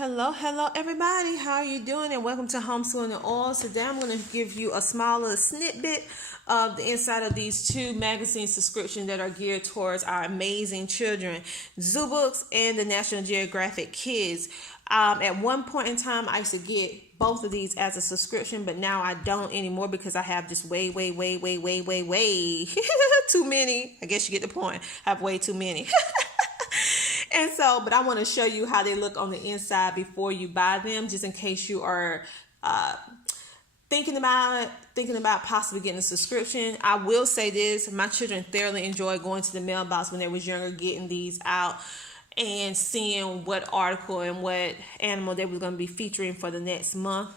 Hello, everybody. How are you doing? And welcome to Homeschooling and Wellness. Today, I'm going to give you a small little snippet of the inside of these two magazine subscriptions that are geared towards our amazing children, Zoo Books and the National Geographic Kids. At one point in time, I used to get both of these as a subscription, but now I don't anymore because I have just way too many. I guess you get the point. I have way too many. And so, but I want to show you how they look on the inside before you buy them, just in case you are thinking about possibly getting a subscription. I will say this: my children thoroughly enjoy going to the mailbox when they was younger, getting these out and seeing what article and what animal they were going to be featuring for the next month.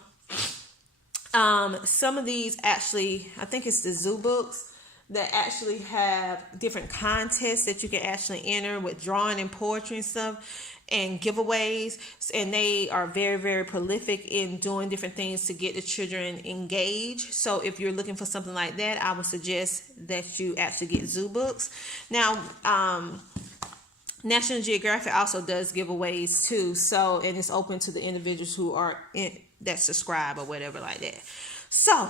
Some of these actually, I think it's the Zoo Books, that actually have different contests that you can actually enter with drawing and poetry and stuff and giveaways. And they are very prolific in doing different things to get the children engaged. So if you're looking for something like that, I would suggest that you actually get Zoo Books. Now, National Geographic also does giveaways too. So, and it's open to the individuals who are that subscribe or whatever like that. So,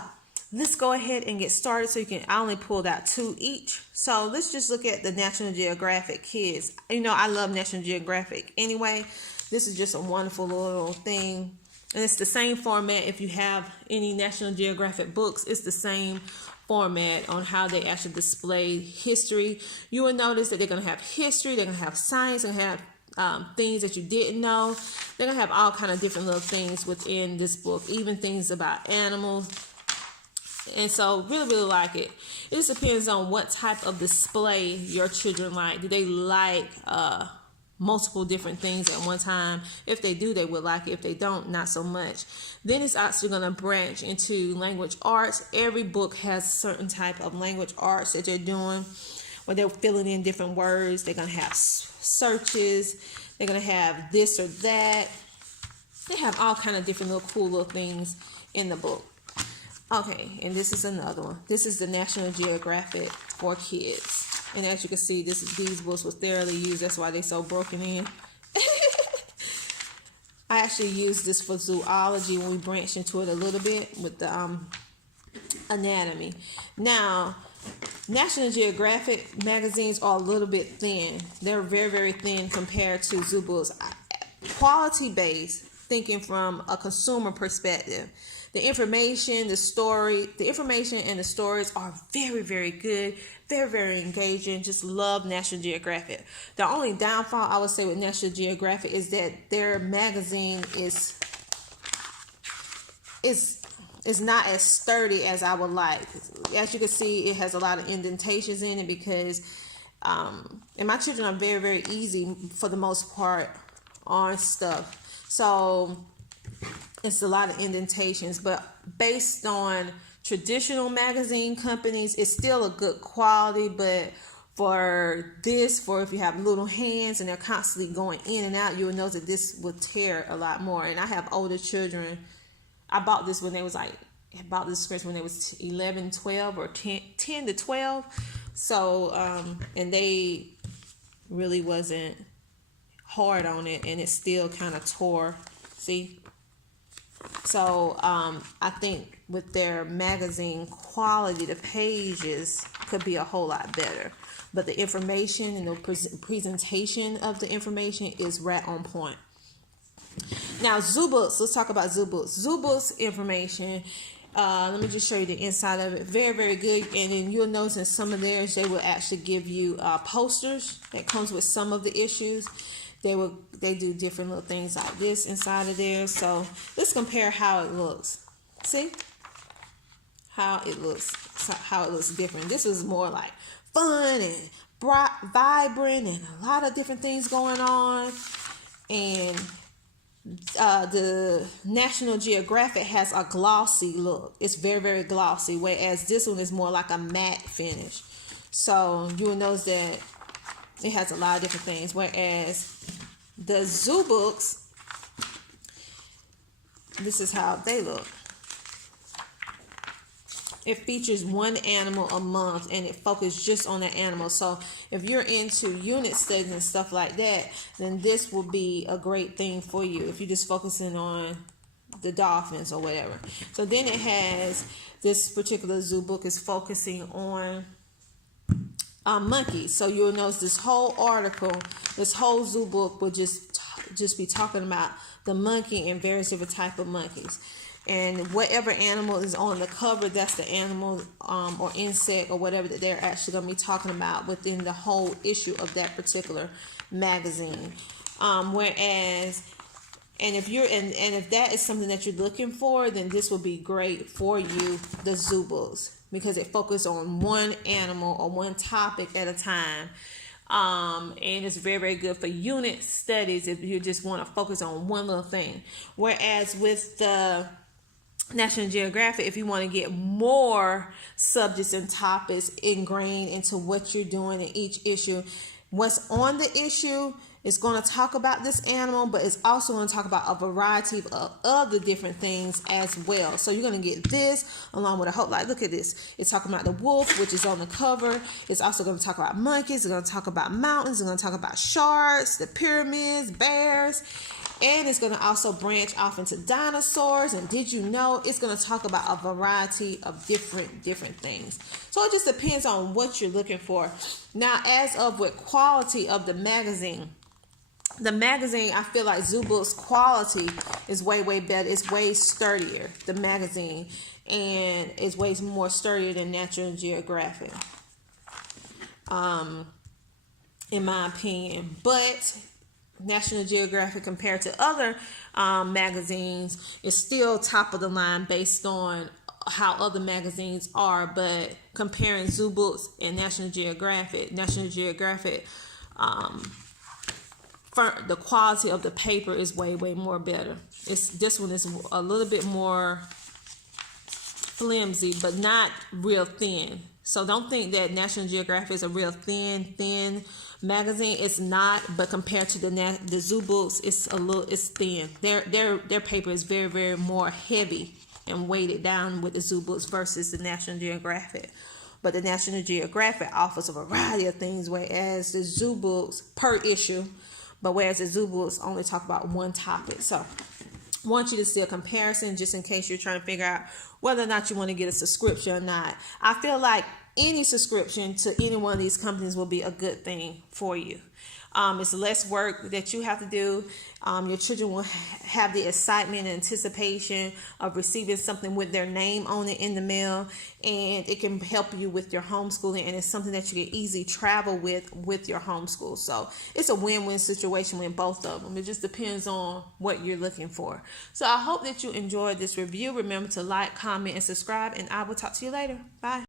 let's go ahead and get started. I only pulled out two each. So let's just look at the National Geographic Kids. You know, I love National Geographic anyway. This is just a wonderful little thing. And it's the same format. If you have any National Geographic books, it's the same format on how they actually display history. You will notice that they're going to have history, they're going to have science, they're going to have things that you didn't know. They're going to have all kind of different little things within this book, even things about animals. And so really like it. It just depends on what type of display your children like. Do they like multiple different things at one time? If they do, they would like it. If they don't, not so much. Then it's actually going to branch into language arts. Every book has a certain type of language arts that they're doing, where they're filling in different words. They're going to have searches. They're going to have this or that. They have all kind of different little cool little things in the book. Okay, and this is another one. This is the National Geographic for kids. And as you can see, these books were thoroughly used. That's why they're so broken in. I actually used this for zoology when we branched into it a little bit with the anatomy. Now, National Geographic magazines are a little bit thin. They're very thin compared to Zoo Books. Quality-based, thinking from a consumer perspective. The information and the stories are very good, very engaging. Just love National Geographic. The only downfall I would say with National Geographic is that their magazine is not as sturdy as I would like. As you can see, it has a lot of indentations in it because, and my children are very easy for the most part on stuff. So it's a lot of indentations, but based on traditional magazine companies, it's still a good quality. But for if you have little hands and they're constantly going in and out, you will know that this will tear a lot more. And I have older children. I bought this when they was when they was 11, 12, or 10 to 12. So, and they really wasn't hard on it, and it still kind of tore. See? So I think with their magazine quality, the pages could be a whole lot better. But the information and the presentation of the information is right on point. Now, Zoo Books. Let's talk about Zoo Books. Zoo Books information. Let me just show you the inside of it. Very good. And then you'll notice in some of theirs, they will actually give you posters that comes with some of the issues. They do different little things like this inside of there. So let's compare how it looks. See how it looks different. This is more like fun and bright, vibrant, and a lot of different things going on. And the National Geographic has a glossy look. It's very glossy, whereas this one is more like a matte finish. So you will notice that it has a lot of different things, whereas the Zoo Books, this is how they look. it features one animal a month, and it focuses just on that animal. So if you're into unit studies and stuff like that, then this will be a great thing for you if you're just focusing on the dolphins or whatever. So then it has this particular zoo book is focusing on monkeys. So you'll notice this whole article, this whole zoo book will just be talking about the monkey and various different type of monkeys. And whatever animal is on the cover, that's the animal or insect or whatever that they're actually going to be talking about within the whole issue of that particular magazine. Whereas, and if that is something that you're looking for, then this will be great for you, the zoo books, because it focuses on one animal or one topic at a time. And it's very, very good for unit studies if you just want to focus on one little thing. Whereas with the National Geographic, if you want to get more subjects and topics ingrained into what you're doing in each issue, what's on the issue is going to talk about this animal, but it's also going to talk about a variety of other different things as well. So you're going to get this along with a whole lot. Look at this. It's talking about the wolf, which is on the cover. It's also going to talk about monkeys. It's going to talk about mountains. It's going to talk about sharks, the pyramids, bears. And it's going to also branch off into dinosaurs. And did you know it's going to talk about a variety of different things. So it just depends on what you're looking for. Now, as of with quality of the magazine, I feel like Zoo Book's quality is way, way better. It's way sturdier, the magazine, and it's way more sturdier than National Geographic, in my opinion. But National Geographic, compared to other magazines, is still top of the line based on how other magazines are. But comparing Zoo Books and National Geographic, the quality of the paper is way, way more better. This one is a little bit more flimsy, but not real thin. So don't think that National Geographic is a real thin magazine. It's not, but compared to the Zoo Books, it's thin. Their paper is very, very more heavy and weighted down with the Zoo Books versus the National Geographic. But the National Geographic offers a variety of things, whereas the Zoo Books per issue, but whereas the Zoo Books only talk about one topic. So I want you to see a comparison just in case you're trying to figure out whether or not you want to get a subscription or not. I feel like any subscription to any one of these companies will be a good thing for you. It's less work that you have to do. Your children will have the excitement and anticipation of receiving something with their name on it in the mail, and it can help you with your homeschooling, and it's something that you can easily travel with your homeschool. So it's a win-win situation with both of them. It just depends on what you're looking for. So I hope that you enjoyed this review. Remember to like, comment, and subscribe, and I will talk to you later. Bye.